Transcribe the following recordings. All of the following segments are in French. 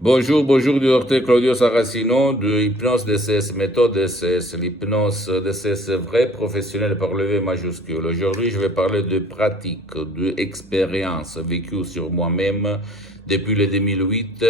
Bonjour, bonjour du docteur Claudio Saracino de Hypnose DCS, méthode DCS, l'hypnose DCS vrai professionnel par le V majuscule. Aujourd'hui, je vais parler de pratique, d'expérience vécue sur moi-même depuis le 2008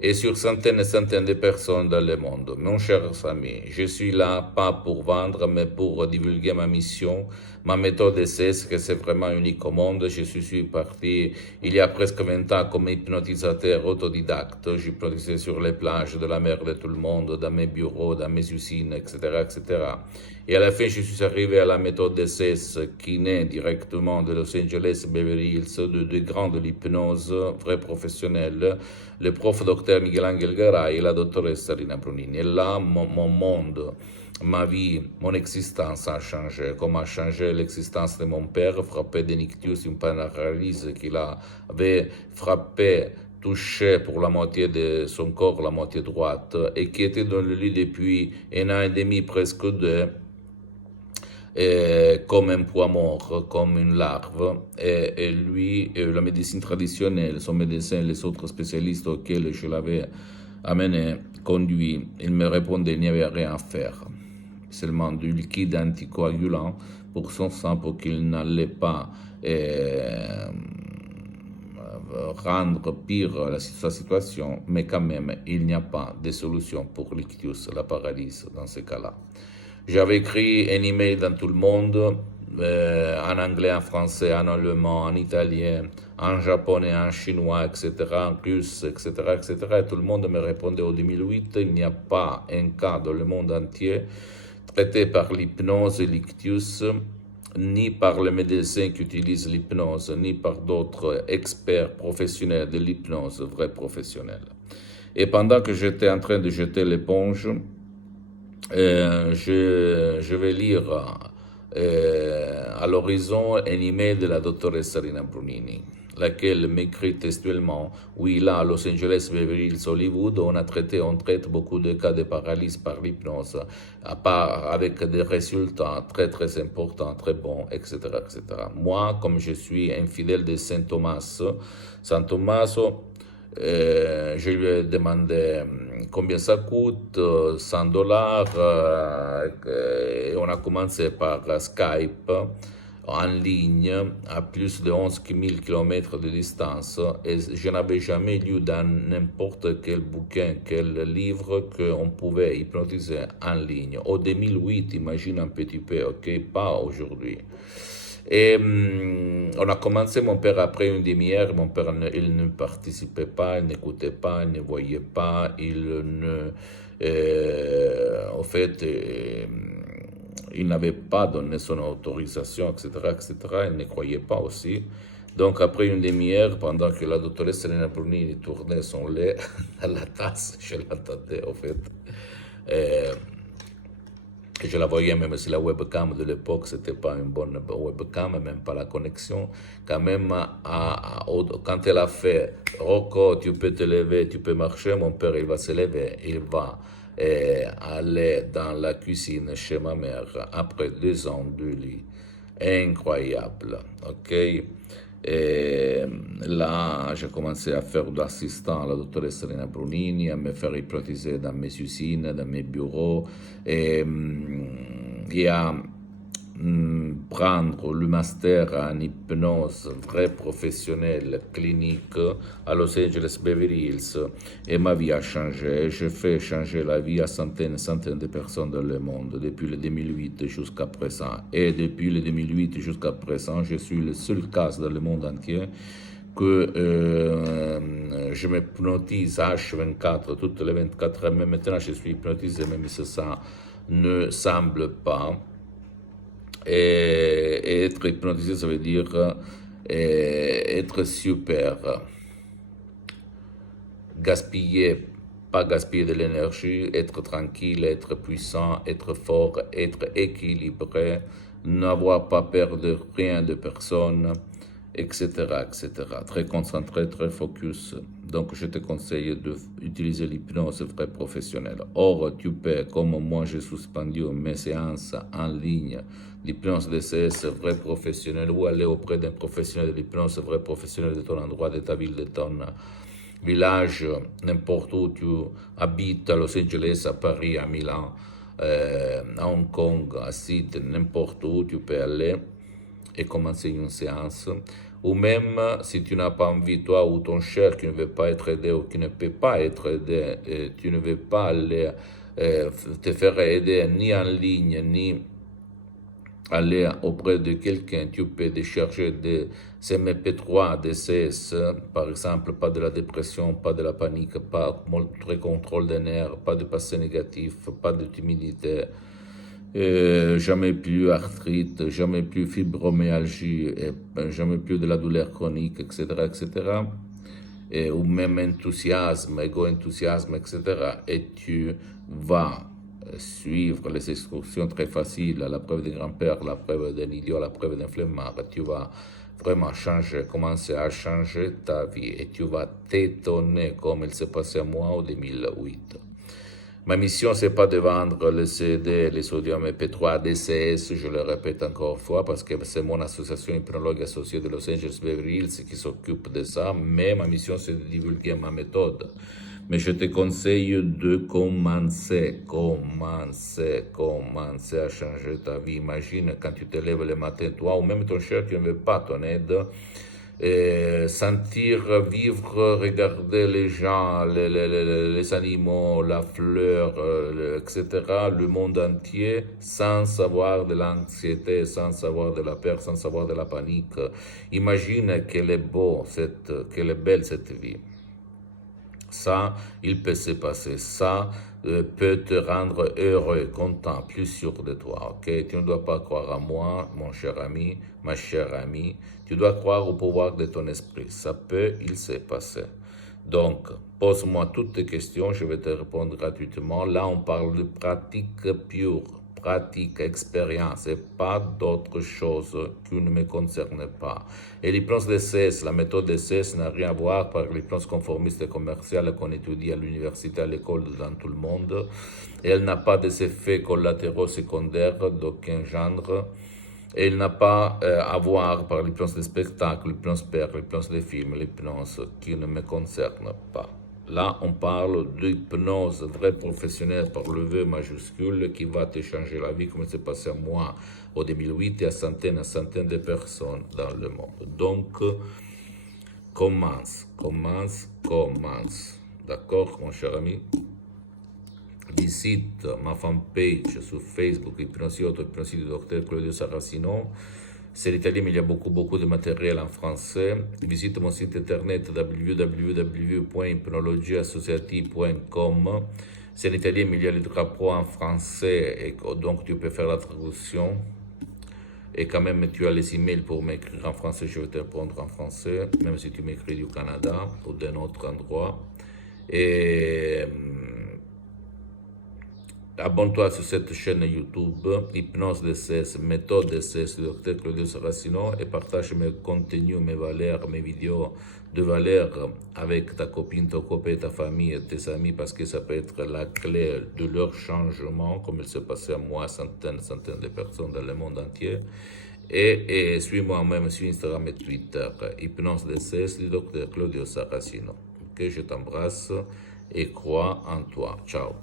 et sur centaines et centaines de personnes dans le monde. Mon cher ami, je suis là pas pour vendre, mais pour divulguer ma mission, ma méthode DCS, que c'est vraiment unique au monde. Je suis parti il y a presque 20 ans comme hypnotisateur autodidacte. J'hypnotisais sur les plages de la mer de tout le monde, dans mes bureaux, dans mes usines, etc., etc. Et à la fin, je suis arrivé à la méthode DCS qui naît directement de Los Angeles, Beverly Hills, de deux grands de l'hypnose, vrais professionnels, le prof docteur Miguel Angel Garay et la doctoresse Rina Brunini. Et là, mon monde, ma vie, mon existence a changé, comme a changé l'existence de mon père, frappé d'un ictus, une paralysie qu'il avait frappé, touché pour la moitié de son corps, la moitié droite, et qui était dans le lit depuis un an et demi, presque deux, comme un poids mort, comme une larve. Et lui, la médecine traditionnelle, son médecin, les autres spécialistes auxquels je l'avais amené, conduit, il me répondait qu'il n'y avait rien à faire. Seulement du liquide anticoagulant pour son sang pour qu'il n'allait pas rendre pire sa situation, mais quand même, il n'y a pas de solution pour l'ictus, la paralysie dans ce cas-là. J'avais écrit un email dans tout le monde, en anglais, en français, en allemand, en italien, en japonais, en chinois, etc., en russe, etc., etc. Et tout le monde me répondait au 2008, il n'y a pas un cas dans le monde entier traité par l'hypnose et l'ictus, ni par les médecins qui utilisent l'hypnose, ni par d'autres experts professionnels de l'hypnose, vrais professionnels. Et pendant que j'étais en train de jeter l'éponge, je vais lire à l'horizon un email de la doctoresse Rina Brunini, laquelle m'écrit textuellement: oui, là, à Los Angeles, Beverly Hills, Hollywood, on traite beaucoup de cas de paralysie par l'hypnose, avec des résultats très, très importants, très bons, etc., etc. Moi, comme je suis un fidèle de Saint Thomas, Saint Tommaso, je lui ai demandé combien ça coûte, $100, et on a commencé par Skype en ligne à plus de 11 000 km de distance, et je n'avais jamais lu dans n'importe quel bouquin, quel livre qu'on pouvait hypnotiser en ligne. Au 2008, imagine un petit peu, ok, pas aujourd'hui. Et on a commencé, mon père, après une demi-heure, mon père, il ne participait pas, il n'écoutait pas, il ne voyait pas, en fait, il n'avait pas donné son autorisation, etc., etc., il ne croyait pas aussi. Donc, après une demi-heure, pendant que la doctoresse Elena Brunini tournait son lait à la tasse, je l'attendais, en fait. Je la voyais, même si la webcam de l'époque, c'était pas une bonne webcam, même pas la connexion. Quand même, quand elle a fait Rocco, tu peux te lever, tu peux marcher, mon père, il va se lever, il va aller dans la cuisine chez ma mère après 2 ans de lit. Incroyable, ok? Et là, j'ai commencé à faire d'assistant à la doctoresse Serena Brunini, à me faire hypnotiser dans mes usines, dans mes bureaux, et à prendre le master en hypnose vrai professionnel clinique à Los Angeles Beverly Hills, et ma vie a changé. Je fais changer la vie à centaines et centaines de personnes dans le monde depuis le 2008 jusqu'à présent. Et depuis le 2008 jusqu'à présent, je suis le seul cas dans le monde entier que je m'hypnotise H24 toutes les 24 heures, mais maintenant je suis hypnotisé, même si ça ne semble pas. Et être hypnotisé, ça veut dire être super. Pas gaspiller de l'énergie, être tranquille, être puissant, être fort, être équilibré, n'avoir pas peur de rien, de personne, etc., etc. Très concentré, très focus. Donc, je te conseille d'utiliser l'hypnose vrai professionnelle. Or, tu peux, comme moi, j'ai suspendu mes séances en ligne l'hypnose DCS vrai professionnel, ou aller auprès d'un professionnel de l'hypnose vrai professionnel de ton endroit, de ta ville, de ton village, n'importe où tu habites, à Los Angeles, à Paris, à Milan, à Hong Kong, à Sydney, n'importe où tu peux aller et commencer une séance. Ou même si tu n'as pas envie, toi ou ton cher qui ne veut pas être aidé ou qui ne peut pas être aidé, tu ne veux pas aller te faire aider ni en ligne, ni aller auprès de quelqu'un, tu peux décharger des MP3, des CS, par exemple, pas de la dépression, pas de la panique, pas de contrôle des nerfs, pas de passé négatif, pas de timidité, jamais plus arthrite, jamais plus fibromyalgie, jamais plus de la douleur chronique, etc., etc. Ou même enthousiasme, égo-enthousiasme, etc. Et tu vas suivre les instructions très faciles, la preuve d'un grand-père, la preuve d'un idiot, la preuve d'un flemmard. Tu vas vraiment commencer à changer ta vie et tu vas t'étonner comme il s'est passé à moi en 2008. Ma mission, c'est pas de vendre les CD, les sodium MP3, DCS, je le répète encore une fois, parce que c'est mon association hypnologue associée de Los Angeles Beverly Hills qui s'occupe de ça, mais ma mission, c'est de divulguer ma méthode. Mais je te conseille de commencer à changer ta vie. Imagine quand tu te lèves le matin, toi, ou même ton cher qui ne veut pas ton aide, sentir, vivre, regarder les gens, les animaux, la fleur, etc., le monde entier, sans avoir de l'anxiété, sans avoir de la peur, sans avoir de la panique. Imagine qu'elle est qu'elle est belle cette vie. Ça, il peut se passer. Ça peut te rendre heureux, content, plus sûr de toi. Ok? Tu ne dois pas croire à moi, mon cher ami, ma chère amie. Tu dois croire au pouvoir de ton esprit. Ça peut, il s'est passé. Donc, pose-moi toutes tes questions, je vais te répondre gratuitement. Là, on parle de pratique pure, pratique, expérience, et pas d'autre chose qui ne me concerne pas. Et l'hypnose DCS, la méthode DCS n'a rien à voir avec l'hypnose conformiste et commerciale qu'on étudie à l'université, à l'école, dans tout le monde. Et elle n'a pas des effets collatéraux secondaires d'aucun genre. Et il n'a pas à voir par l'hypnose des spectacles, l'hypnose père, l'hypnose des films, l'hypnose qui ne me concerne pas. Là, on parle d'hypnose vraie professionnelle par le V majuscule qui va te changer la vie comme c'est passé à moi en 2008 et à centaines de personnes dans le monde. Donc, commence. D'accord, mon cher ami? Visite ma fanpage sur Facebook, Hypnosioto, Hypnosie du docteur Claudio Saracino. C'est l'italien, mais il y a beaucoup de matériel en français. Visite mon site internet www.hypnologieassociative.com. C'est l'italien, mais il y a le drapeau en français, et donc tu peux faire la traduction. Et quand même, tu as les emails pour m'écrire en français, je vais te répondre en français, même si tu m'écris du Canada ou d'un autre endroit. Et abonne-toi sur cette chaîne YouTube, Hypnose DCS, méthode DCS, du docteur Claudio Saracino, et partage mes contenus, mes valeurs, mes vidéos de valeur avec ta copine, ton copain, ta famille, tes amis, parce que ça peut être la clé de leur changement, comme il s'est passé à moi, centaines de personnes dans le monde entier. Et suis-moi même sur Instagram et Twitter, Hypnose DCS, du docteur Claudio Saracino. Ok, je t'embrasse et crois en toi. Ciao.